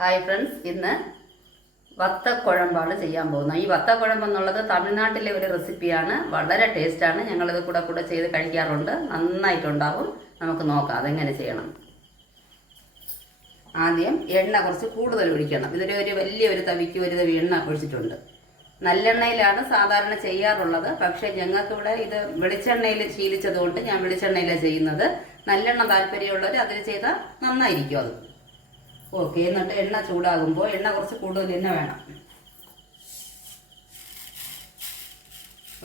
Hi friends, ഇന്ന് വത്തക്കുഴമ്പാണ് ചെയ്യാൻ പോകുന്നത്. ഈ വത്തക്കുഴമ്പ് എന്നുള്ളത് തമിഴ്നാട്ടിലെ ഒരു റെസിപ്പിയാണ്. വളരെ ടേസ്റ്റാണ്. ഞങ്ങളിത് കൂടെ ചെയ്ത് കഴിക്കാറുണ്ട്. നന്നായിട്ടുണ്ടാവും. നമുക്ക് നോക്കാം അതെങ്ങനെ ചെയ്യണം. ആദ്യം എണ്ണ കുറച്ച് കൂടുതൽ ഒഴിക്കണം. ഒരു വലിയൊരു തവിക്ക് ഒരു തവി എണ്ണ ഒഴിച്ചിട്ടുണ്ട്. നല്ലെണ്ണയിലാണ് സാധാരണ ചെയ്യാറുള്ളത്. പക്ഷേ ഞങ്ങൾക്കിവിടെ ഇത് വെളിച്ചെണ്ണയിൽ ശീലിച്ചതുകൊണ്ട് ഞാൻ വെളിച്ചെണ്ണയിലാണ് ചെയ്യുന്നത്. നല്ലെണ്ണ താല്പര്യമുള്ളവർ അതിൽ ചെയ്താൽ നന്നായിരിക്കും അത്. ഓക്കെ, എന്നിട്ട് എണ്ണ ചൂടാകുമ്പോൾ എണ്ണ കുറച്ച് കൂടുതൽ തന്നെ വേണം.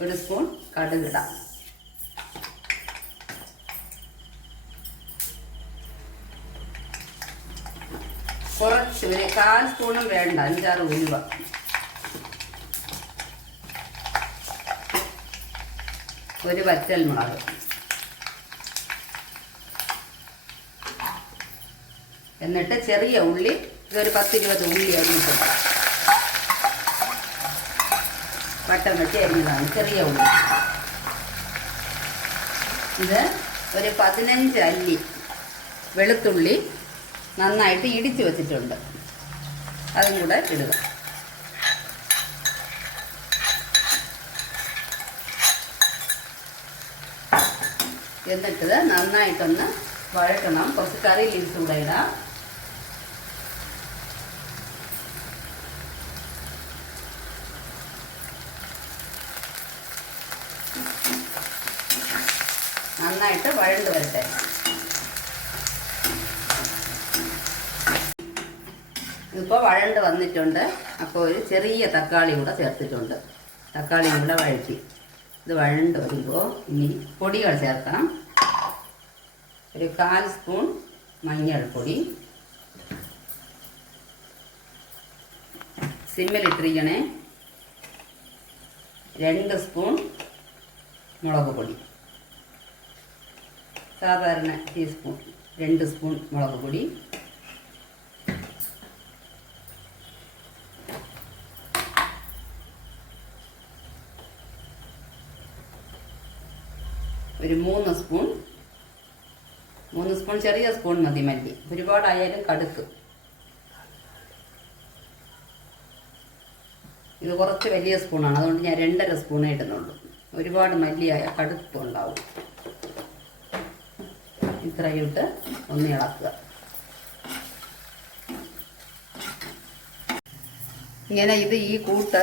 ഒരു സ്പൂൺ കടുകിടാം. കുറച്ച് ഒരു 1/4 സ്പൂണും വേണ്ട, 5-6 ഉലുവ. ഒരു വറ്റൽമുളക്. എന്നിട്ട് ചെറിയ ഉള്ളി, ഇതൊരു 10-20 ഉള്ളി അരിഞ്ഞിട്ടുണ്ട്. വട്ടം വെച്ച് അരിഞ്ഞതാണ് ചെറിയ ഉള്ളി. ഇത് ഒരു 15 അല്ലി വെളുത്തുള്ളി നന്നായിട്ട് ഇടിച്ചു വെച്ചിട്ടുണ്ട്. അതും കൂടെ ഇടുക. എന്നിട്ട് നന്നായിട്ടൊന്ന് വഴറ്റണം. കുറച്ച് കറി ലീവ്സ് കൂടെ ഇടാം. നന്നായിട്ട് വഴണ്ട് വരട്ടെ. ഇതിപ്പോൾ വഴണ്ട് വന്നിട്ടുണ്ട്. അപ്പോൾ ഒരു ചെറിയ തക്കാളി കൂടെ ചേർത്തിട്ടുണ്ട്. തക്കാളി കൂടെ വഴറ്റി ഇത് വഴണ്ട് വരുമ്പോൾ ഇനി പൊടികൾ ചേർക്കാം. ഒരു 1/4 സ്പൂൺ മഞ്ഞൾപ്പൊടി. സിമ്മിലിട്ടിരിക്കണേ. 2 സ്പൂൺ മുളക് പൊടി. സാധാരണ ടീസ്പൂൺ 2 സ്പൂൺ മുളക് പൊടി. ഒരു 3 സ്പൂൺ ചെറിയ സ്പൂൺ മതി മല്ലി. ഒരുപാടായാലും കടുക്ക്. ഇത് കുറച്ച് വലിയ സ്പൂണാണ്, അതുകൊണ്ട് ഞാൻ 2.5 സ്പൂണേ ഇടുന്നുള്ളൂ. ഒരുപാട് മല്ലിയായ കടുപ്പ് ഉണ്ടാവും. ഇത്രയും ഇട്ട് ഒന്ന് ഇളക്കുക. ഇങ്ങനെ ഈ കൂട്ട്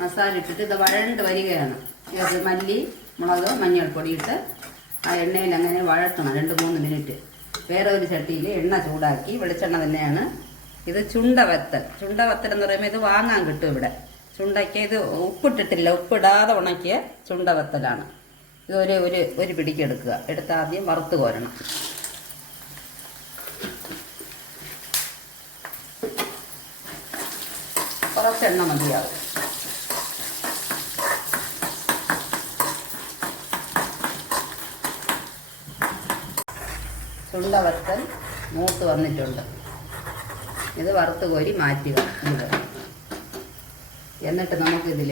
മസാല ഇട്ടിട്ട് ഇത് വഴണ്ട് വരികയാണ്. ഇത് മല്ലി, മുളക്, മഞ്ഞൾപ്പൊടി ഇട്ട് ആ എണ്ണയിൽ അങ്ങനെ വഴറ്റണം 2-3 മിനിറ്റ്. വേറെ ഒരു ചട്ടിയിൽ എണ്ണ ചൂടാക്കി, വെളിച്ചെണ്ണ തന്നെയാണ്. ഇത് ചുണ്ടവത്തൽ എന്ന് പറയുമ്പോൾ ഇത് വാങ്ങാൻ കിട്ടും ഇവിടെ. ചുണ്ടയ്ക്ക് ഇത് ഉപ്പിട്ടിട്ടില്ല, ഉപ്പിടാതെ ഉണക്കിയ ചുണ്ടവത്തലാണ്. ഇത് ഒരു പിടിക്കെടുക്കുക. എടുത്ത് ആദ്യം വറുത്ത് കോരണം. കുറച്ചെണ്ണ മതിയാവും. ചുണ്ടവത്തൽ മൂത്ത് വന്നിട്ടുണ്ട്. ഇത് വറുത്ത് കോരി മാറ്റുക. എന്നിട്ട് നമുക്കിതിൽ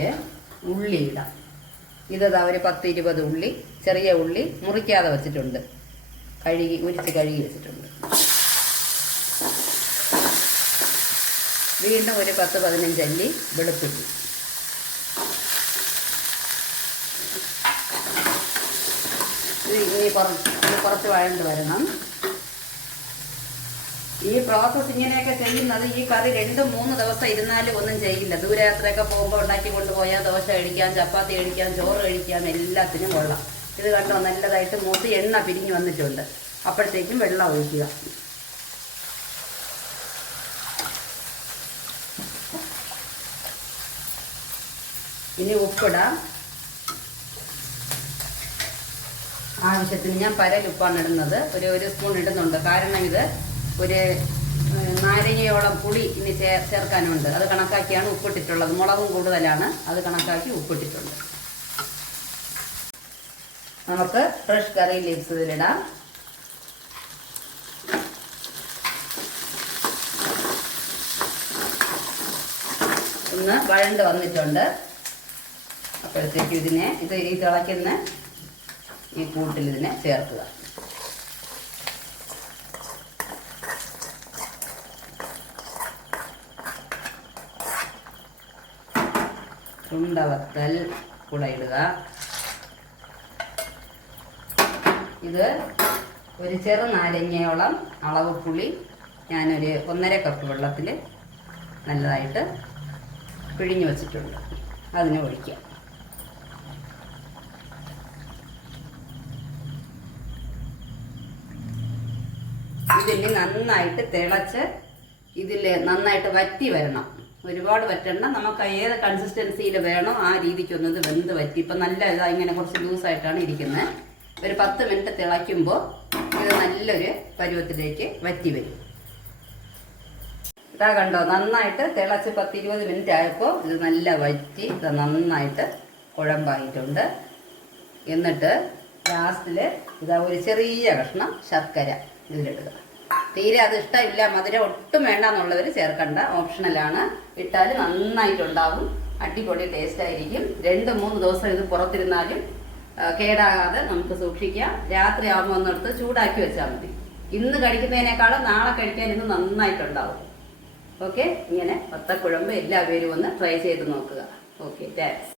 ഉള്ളി ഇടാം. ഇതാ ഒരു 10-20 ഉള്ളി, ചെറിയ ഉള്ളി മുറിക്കാതെ വെച്ചിട്ടുണ്ട്. ഉരിച്ച് കഴുകി വെച്ചിട്ടുണ്ട്. വീണ്ടും ഒരു 10-15 അല്ലി വെളുത്തുള്ളി. ഇനി കുറച്ച് വഴണ്ട് വരണം. ഈ പ്രോസസ് ഇങ്ങനെയൊക്കെ ചെയ്യുന്നത്, ഈ കറി 2-3 ദിവസം ഇരുന്നാലും ഒന്നും ചെയ്യില്ല. ദൂരയാത്രയൊക്കെ പോകുമ്പോൾ ഉണ്ടാക്കി കൊണ്ടുപോയാൽ ദോശ കഴിക്കാം, ചപ്പാത്തി കഴിക്കാം, ചോറ് കഴിക്കാം, എല്ലാത്തിനും കൊള്ളാം. ഇത് കണ്ടോ, നല്ലതായിട്ട് മൂത്ത് എണ്ണ പിരിഞ്ഞു വന്നിട്ടുണ്ട്. അപ്പോഴത്തേക്കും വെള്ളം ഒഴിക്കുക. ഇനി ഉപ്പിടാം. ആവശ്യത്തിന് ഞാൻ പരലുപ്പാണ് ഇടുന്നത്. ഒരു സ്പൂൺ ഇടുന്നുണ്ട്. കാരണം ഇത് ഒരു നാരങ്ങയോളം പുളി ഇനി ചേർക്കാനുണ്ട്. അത് കണക്കാക്കിയാണ് ഉപ്പിട്ടിട്ടുള്ളത്. മുളകും കൂടുതലാണ്, അത് കണക്കാക്കി ഉപ്പിട്ടിട്ടുണ്ട്. നമുക്ക് ഫ്രഷ് കറി ലീവ്സ് ഇതിലിടാം. ഒന്ന് വഴണ്ട് വന്നിട്ടുണ്ട്. അപ്പോഴത്തേക്കും ഈ തിളയ്ക്കുന്ന ഈ കൂട്ടിൽ ഇതിനെ ചേർക്കുക. ചുണ്ടവത്തൽ കൂടെ ഇടുക. ഇത് ഒരു ചെറുനാരങ്ങയോളം അളവ് പുളി ഞാനൊരു 1.5 കപ്പ് വെള്ളത്തിൽ നല്ലതായിട്ട് പിഴിഞ്ഞു വച്ചിട്ടുണ്ട്. അതിനെ ഒഴിക്കാം. ഇതിന് നന്നായിട്ട് തിളച്ച് ഇതിൽ നന്നായിട്ട് വറ്റി വരണം. ഒരുപാട് വറ്റണ്ട, നമുക്ക് ഏത് കൺസിസ്റ്റൻസിയിൽ വേണോ ആ രീതിക്കൊന്നും ഇത് വെന്ത് വറ്റി. ഇപ്പം നല്ല ഇതാ ഇങ്ങനെ കുറച്ച് ലൂസായിട്ടാണ് ഇരിക്കുന്നത്. ഒരു 10 മിനിറ്റ് തിളയ്ക്കുമ്പോൾ ഇത് നല്ലൊരു പരുവത്തിലേക്ക് വറ്റി വരും. ഇതാ കണ്ടോ, നന്നായിട്ട് തിളച്ച് 10-20 മിനിറ്റ് ആയപ്പോൾ ഇത് നല്ല വറ്റി ഇത് നന്നായിട്ട് കുഴമ്പായിട്ടുണ്ട്. എന്നിട്ട് ലാസ്റ്റിൽ ഇതാ ഒരു ചെറിയ കഷ്ണം ശർക്കര ഇതിലിടുക. തീരെ അത് ഇഷ്ടമില്ല, മധുരം ഒട്ടും വേണ്ട എന്നുള്ളവർ ചേർക്കണ്ട, ഓപ്ഷണലാണ്. ഇട്ടാൽ നന്നായിട്ടുണ്ടാവും, അടിപൊളി ടേസ്റ്റ് ആയിരിക്കും. 2-3 ദിവസം ഇത് പുറത്തിരുന്നാലും കേടാകാതെ നമുക്ക് സൂക്ഷിക്കാം. രാത്രി ആകുമ്പോൾ ഒന്നെടുത്ത് ചൂടാക്കി വെച്ചാൽ മതി. ഇന്ന് കഴിക്കുന്നതിനേക്കാളും നാളെ കഴിക്കാൻ ഇന്ന് നന്നായിട്ടുണ്ടാവും. ഓക്കെ, ഇങ്ങനെ വത്തക്കുഴമ്പ് എല്ലാവരും ഒന്ന് ട്രൈ ചെയ്ത് നോക്കുക. Okay, thanks.